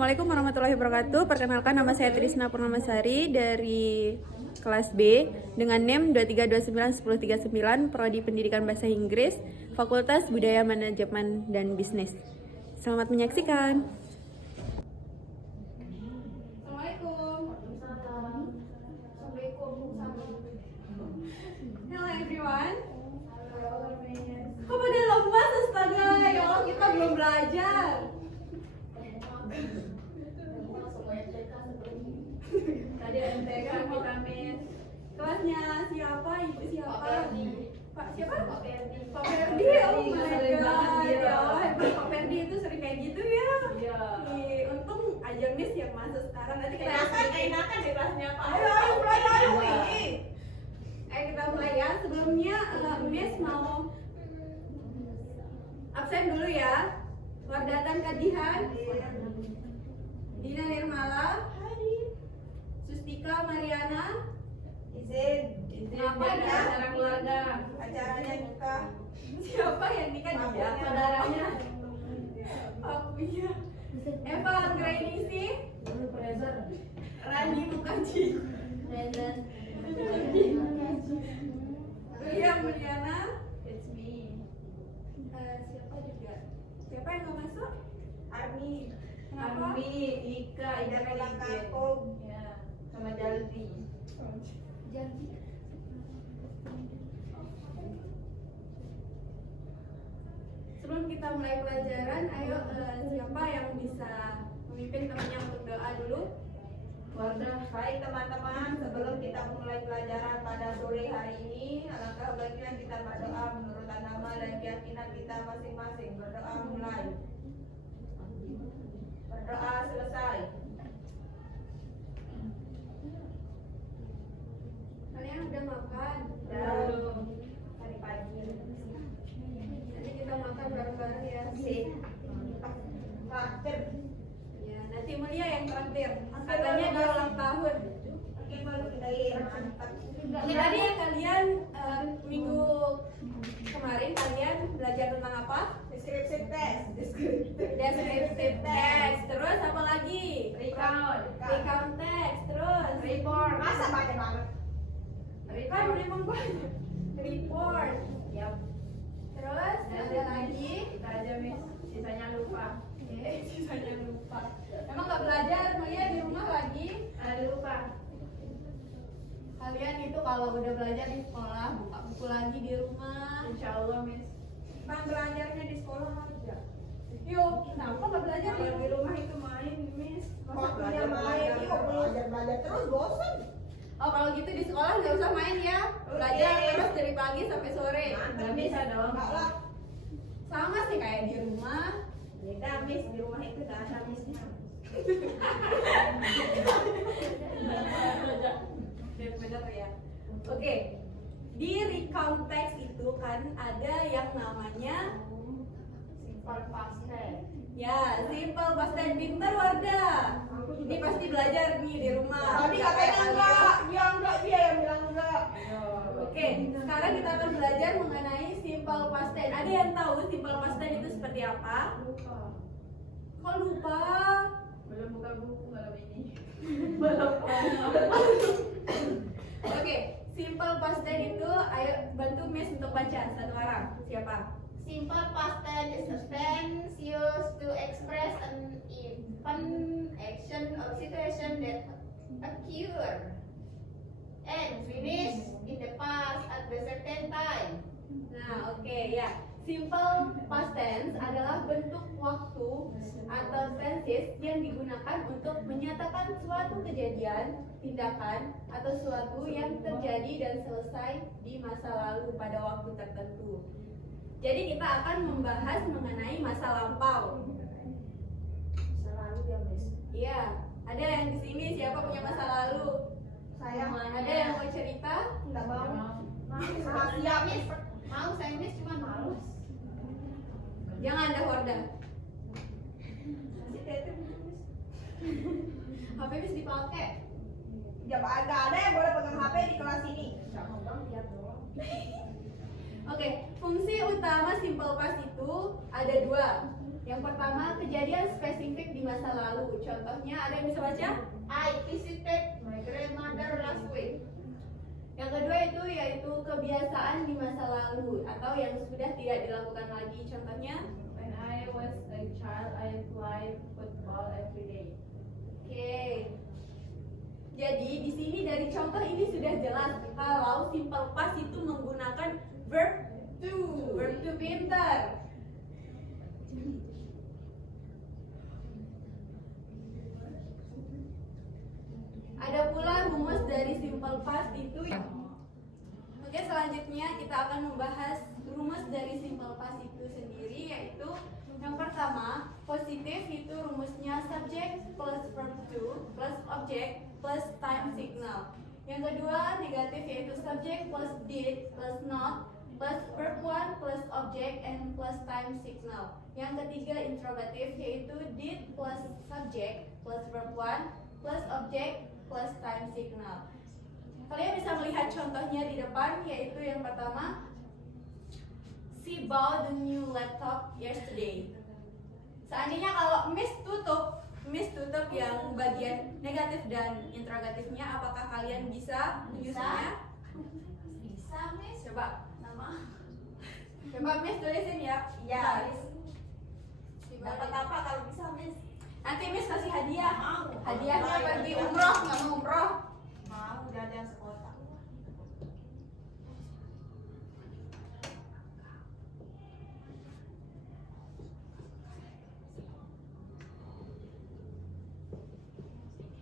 Assalamualaikum warahmatullahi wabarakatuh. Perkenalkan, nama saya Trisna Purnamasari dari kelas B dengan NIM 23291039, Prodi Pendidikan Bahasa Inggris, Fakultas Budaya Manajemen dan Bisnis. Selamat menyaksikan. Assalamualaikum. Hello everyone. Kok pada lemas, astaga? Ya Allah, kita belum belajar. Tadi MTK kita kelasnya siapa? Ibu siapa? Pak siapa? Pak Ferdi. Pak Ferdi. Oh my god. Ya Allah, Pak Ferdi itu sering kayak gitu ya. Iya. Untung aja Miss yang masuk sekarang. Nanti kita enakan di kelasnya Pak. Ayo mulai ayo ini. Ayo kita mulai ya. Sebelumnya Miss mau absen dulu ya. Wardatan Kadihan, Dina Nirmala, Sustika Mariana, izin ngapain ya? Acara keluarga, acaranya nikah. Siapa yang nikah? Dia saudaranya. Akunya. Eva Anggrainisi, Rani Mukaji, Ria Mulyana, it's me. Siapa juga? Siapa yang nggak masuk? Armi. Kenapa? Armi, Ika, Ida Melangkakong, ya, sama Jaldi. Jaldi. Sebelum kita mulai pelajaran, ayo siapa yang bisa memimpin temannya untuk doa dulu? Wardah. Baik teman-teman, sebelum kita mulai pelajaran pada sore hari ini, alangkah baiknya kita berdoa menurut nama dan keyakinan kita masing-masing. Berdoa mulai. Berdoa selesai. Kalian udah makan? Belum. Tadi pagi. Nanti kita makan bareng-bareng ya. Sip. Traktir. Ya, nanti Mulia yang traktir. Katanya dia ulang tahun. Tadi kalian minggu kemarin kalian belajar tentang apa? Descriptive test. Descriptive test. Terus apa lagi? Recount text. Terus report. Masa banyak banget? Kan memang banyak. Report. Yap. Terus ada lagi? Kita aja Miss. Sisanya lupa. Sisanya lupa. Emang nggak belajar? Mulia di rumah lagi? Lupa. Kalian itu kalau udah belajar di sekolah, buka buku lagi di rumah. Insya Allah, Miss. Bang belajarnya di sekolah aja. Yuk, kenapa nggak belajar di rumah itu main, Miss? Masa punya main? Yuk, belajar terus bosan. Oh, kalau gitu di sekolah nggak usah main ya. Belajar terus dari pagi sampai sore. Nggak bisa dong. Nggak lah. Sama sih kayak di rumah. Beda, Miss. Di rumah itu nggak ada Missnya. Bener ya. Oke. Di recount text itu kan ada yang namanya simple past tense. Ya, simple past tense. Pintar Wardah. Ini pasti belajar nih di rumah. Tapi katanya enggak. Dia yang bilang enggak. Oke, sekarang kita akan belajar mengenai simple past tense. Ada yang tahu simple past tense itu seperti apa? Lupa. Kok lupa? Belum buka buku malam ini. Oke, simple past tense itu, ayo bantu Miss untuk baca satu orang. Siapa? Simple past tense is a tense used to express an event, action, or situation that occurred and finished in the past at a certain time. Nah, oke ya. Simple past tense adalah bentuk waktu atau tenses yang digunakan untuk menyatakan suatu kejadian, tindakan, atau suatu yang terjadi dan selesai di masa lalu pada waktu tertentu. Jadi kita akan membahas mengenai masa lampau. Masa lalu ya, Miss. Iya, ada yang di sini siapa punya masa lalu? Saya. Ada yang mau cerita? Enggak mau. Rahasia, Miss. Mau saya Miss, cuma males. Jangan ada Horda. HP Miss dipakai. Ya nggak ada yang boleh pegang HP di kelas ini. Oke, fungsi utama simple past itu ada dua. Yang pertama, kejadian spesifik di masa lalu. Contohnya, ada yang bisa baca? I visited my grandmother last week. Yang kedua itu yaitu kebiasaan di masa lalu atau yang sudah tidak dilakukan lagi. Contohnya, When I was a child, I played football every day. oke. Jadi di sini dari contoh ini sudah jelas kalau simple past itu menggunakan verb to. Verb to pinter. Ada pula rumus dari simple past itu. Oke, selanjutnya kita akan membahas rumus dari simple past itu sendiri, yaitu yang pertama, positif itu rumusnya subject plus verb to plus object plus time signal. Yang kedua, negatif yaitu subject plus did plus not plus verb one plus object and plus time signal. Yang ketiga, interrogatif yaitu did plus subject plus verb one plus object plus time signal. Kalian bisa melihat contohnya di depan, yaitu yang pertama, she bought the new laptop yesterday. Seandainya kalau Miss tutup yang bagian negatif dan interrogatifnya, apakah kalian bisa menyusunnya? Bisa, Miss. Coba Miss tulisin ya. Ya. Dapat apa kalau bisa, Miss? Nanti Miss kasih hadiah. Mau. Hadiahnya Mau. pergi umroh, nggak mau umroh. Mau jajan sekotak.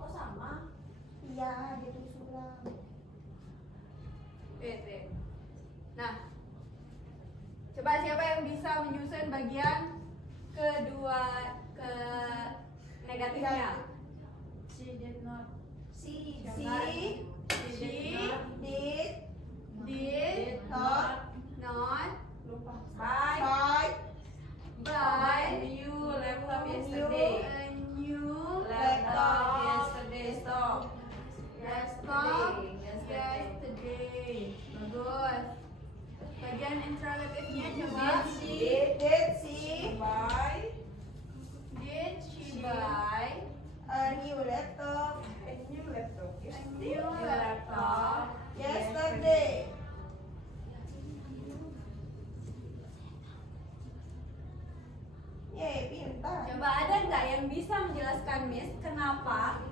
Oh sama. Iya, gitu sulam. Nah, coba siapa yang bisa menyusun bagian kedua ke negatifnya? She did not. Si Did not not buy buy New laptop a yesterday. new Laptop yesterday. Stop. desktop Yesterday. yesterday. Bagus. Bagian interrogatifnya coba. did she buy Did she buy a new laptop a new laptop yesterday? Yeay, pintar. Coba ada nggak yang bisa menjelaskan Miss kenapa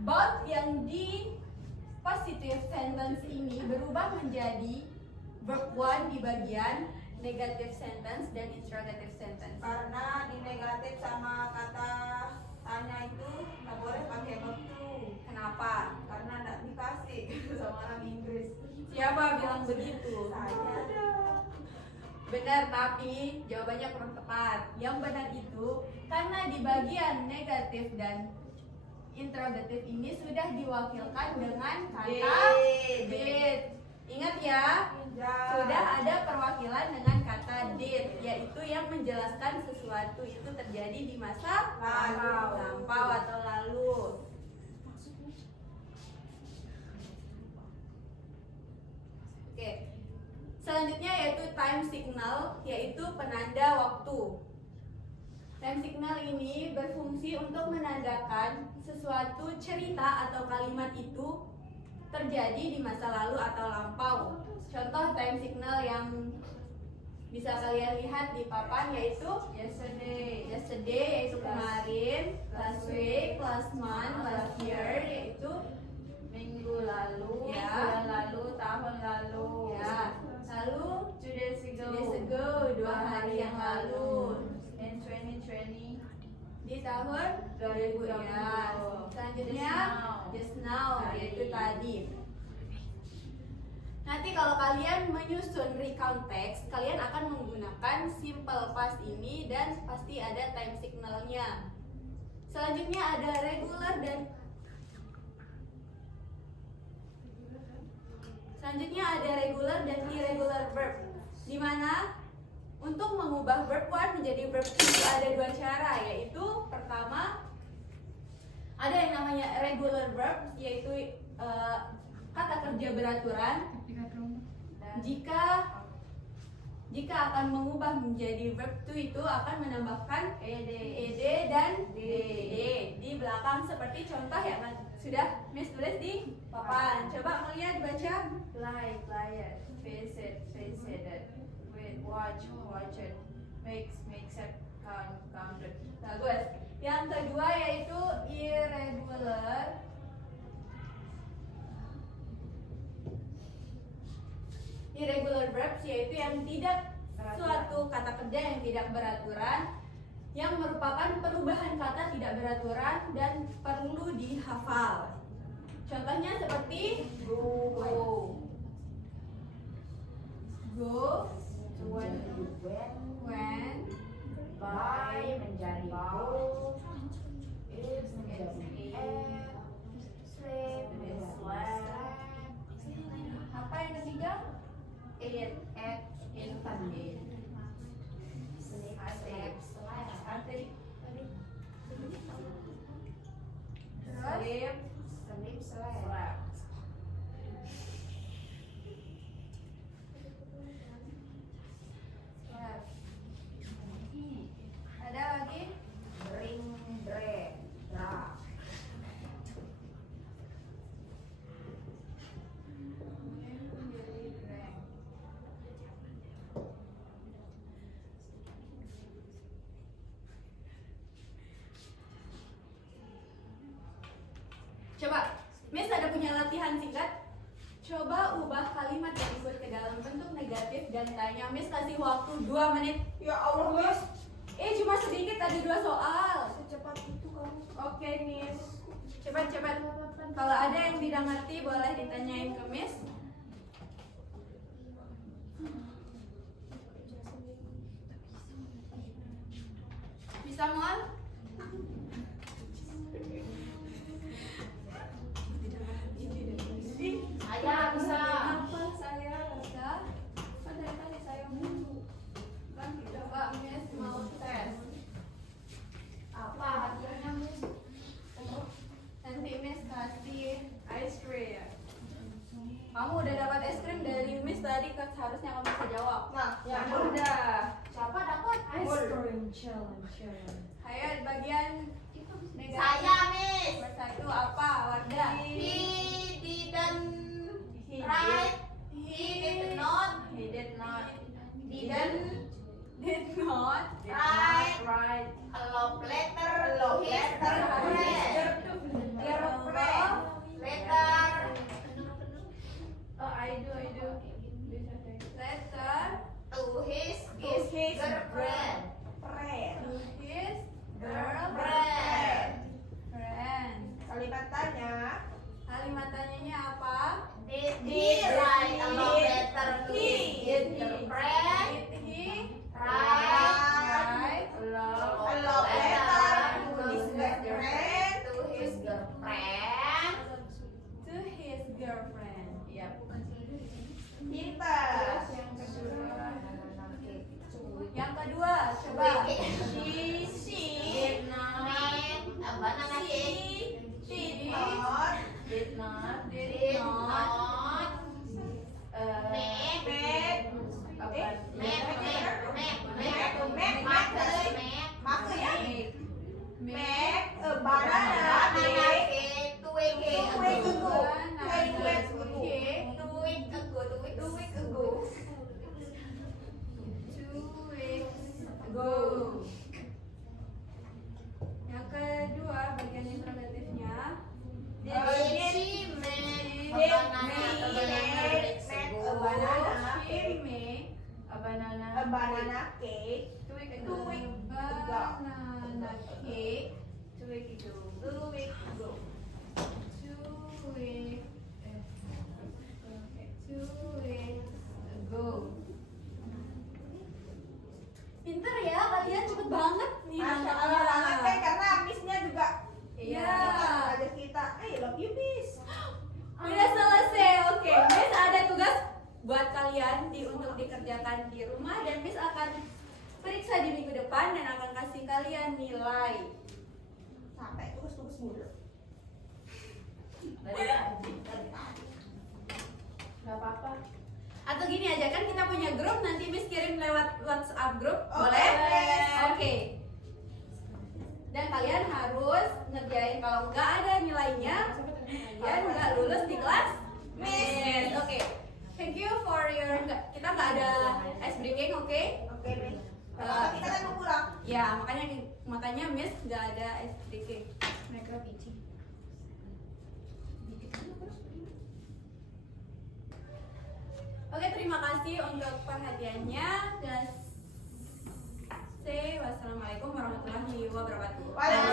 both yang di positive sentence ini berubah menjadi verb one di bagian negative sentence dan interrogative sentence? Karena di negatif sama kata tanya itu nggak boleh pakai verb to. Kenapa? Karena nggak dikasih sama orang Inggris. Siapa bilang begitu? Saya. Benar, tapi jawabannya kurang tepat. Yang benar itu karena di bagian negatif dan interrogatif ini sudah diwakilkan dengan kata did. Ingat ya, sudah ada perwakilan dengan kata did, yaitu yang menjelaskan sesuatu itu terjadi di masa lampau atau lalu. Oke. Selanjutnya yaitu time signal, yaitu penanda waktu. Time signal ini berfungsi untuk menandakan sesuatu cerita atau kalimat itu terjadi di masa lalu atau lampau. Contoh time signal yang bisa kalian lihat di papan yaitu yesterday, yaitu kemarin, last week, last month, last year, yaitu Minggu lalu, Ya. bulan lalu, tahun lalu. ya. Lalu 2 days ago. 2 days ago, 2 hari yang lalu. In 2020. Di tahun 2000 ya. Selanjutnya just now, yaitu tadi. Nanti kalau kalian menyusun recount text, kalian akan menggunakan simple past ini dan pasti ada time signalnya. Selanjutnya ada regular dan irregular verb. Di mana untuk mengubah verb one menjadi verb two ada dua cara, yaitu pertama ada yang namanya regular verb, yaitu kata kerja beraturan. Jika Jika akan mengubah menjadi verb to itu akan menambahkan ed dan d di belakang seperti contoh ya Mas. Sudah Miss tulis di papan. Coba melihat baca fly, flyer, visit, visited, wait, watch, watched, makes, makesed, count, counted. Bagus. Yang kedua yaitu irregular. Irregular verbs yaitu yang tidak suatu kata kerja yang tidak beraturan, yang merupakan perubahan kata tidak beraturan dan perlu dihafal. Contohnya seperti go, when, Buy menjadi go, is menjadi air, sleep menjadi slept, apa yang ketiga? eat, ate, infant, sleep, slept, slept, Arti sleep, sleep, slept. ada lagi? Bring, bread, drop. Coba, Miss ada punya latihan singkat. Coba ubah kalimat tersebut ke dalam bentuk negatif dan tanya. Miss kasih waktu 2 menit. Ya Allah, Miss. Cuma sedikit, ada 2 soal. Secepat itu kamu. Oke, Miss. Cepat-cepat. Kalau ada yang tidak ngerti boleh ditanyain ke Miss. Bisa, Mon? Saya bisa. Apa saya bisa? Kan dari tadi saya mulu. Kan coba Miss mau tes. Apa hadiahnya, Miss? Nanti Miss kasih ice cream. Kamu udah dapat es krim dari Miss tadi, kan seharusnya kamu bisa jawab. Nah, Ya ya udah. Siapa dapat? cream challenge. Ayo bagian negatif. Saya, Miss. Bahasa itu apa? Wardah. He didn't write. He did not. He did not. Didn't Did not. write a love letter to his girlfriend. Girlfriend. Letter Oh, I do. Letter to his girlfriend. Friend. to his girlfriend. Friend. Friend. Kalimat tanya. Kalimat tanyanya apa? Did he write a love letter to his Did girlfriend? he Write a love A love letter to his girlfriend. to his girlfriend. to his girlfriend? Yap. Pintar. Yang kedua, coba. She did not make a banana cake. She Not. did not Did not make make Makan ya. make Make a banana cake. Two weeks ago. Go. Yang kedua, bagian interrogatifnya. Did she make a banana cake? She make a banana. A banana cake. 2 weeks Two ago. weeks Banana cake. 2 weeks ago. 2 weeks ago. 2 weeks. 2 weeks ago. Pinter ya, kalian cepet banget nih. Masya Allah banget deh, karena Miss-nya juga Iya. ajar kita. I love you, Miss. Udah selesai, oke. Miss ada tugas buat kalian untuk dikerjakan di rumah dan Miss akan periksa di minggu depan dan akan kasih kalian nilai. Sampai tugas-tugas mulu. Dari tadi. Gak apa-apa. Atau gini aja kan kita punya grup, nanti Miss kirim lewat WhatsApp grup, boleh? Boleh. Oke. Dan kalian harus ngerjain, kalau nggak ada nilainya, kalian nggak lulus di kelas Miss. Oke. Thank you for your, kita nggak ada ice breaking, oke? Oke, Miss. Kalau kita kan mau pulang. Ya, makanya Miss nggak ada ice breaking. Oke, terima kasih untuk perhatiannya. Dan wassalamualaikum warahmatullahi wabarakatuh. Waalaikumsalam.